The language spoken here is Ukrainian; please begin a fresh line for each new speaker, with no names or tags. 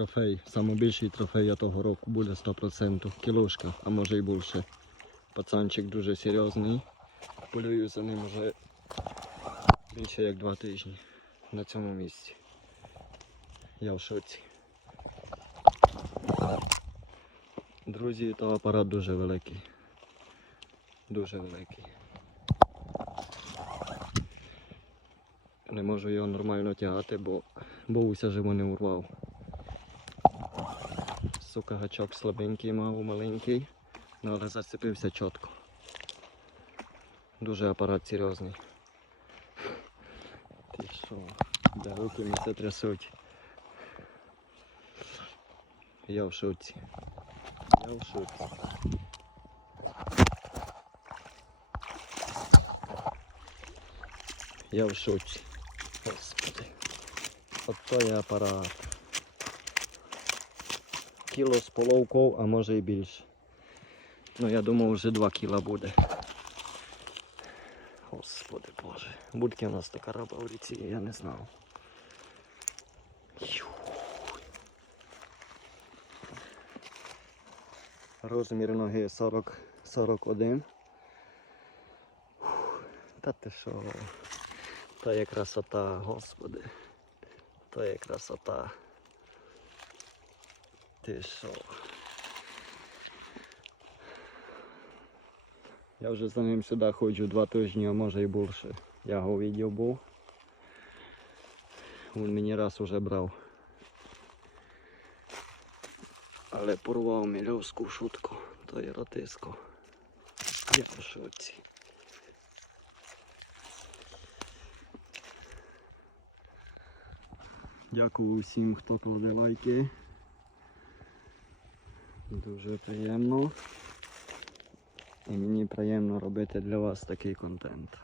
трофей, найбільший трофей я того року буде 100%. Кілошка, а може і більше. Пацанчик дуже серйозний. Полюю за ним вже більше як два тижні на цьому місці. Я в шоці. Друзі, то апарат дуже великий. Дуже великий. Не можу його нормально тягати, бо боюся, живо не урвав. Сука, гачок слабенький мав, маленький, ну, але зацепився чітко. Дуже апарат серйозний. Ти що? Да руки мені це трясуть. Я в шоці. Я в шоці. Я в шоці. Господи. От є апарат. Кіло з половкою, а може і більше. Ну я думав вже 2 кіла буде. Господи Боже. Будки у нас така раба в ріці, я не знав. Розмір ноги 40, 41. Фух, Та ти що? Та є красота, господи. Та є красота. Ти? Я вже за ним сюди ходжу два тижні, а може і більше. Я його відео був. Він мені раз уже брав. Але порвав мільовську шутку, то є ротиско. Я в шоці. Дякую всім, хто кладе лайки. Дуже приємно. І мені приємно робити для вас такий контент.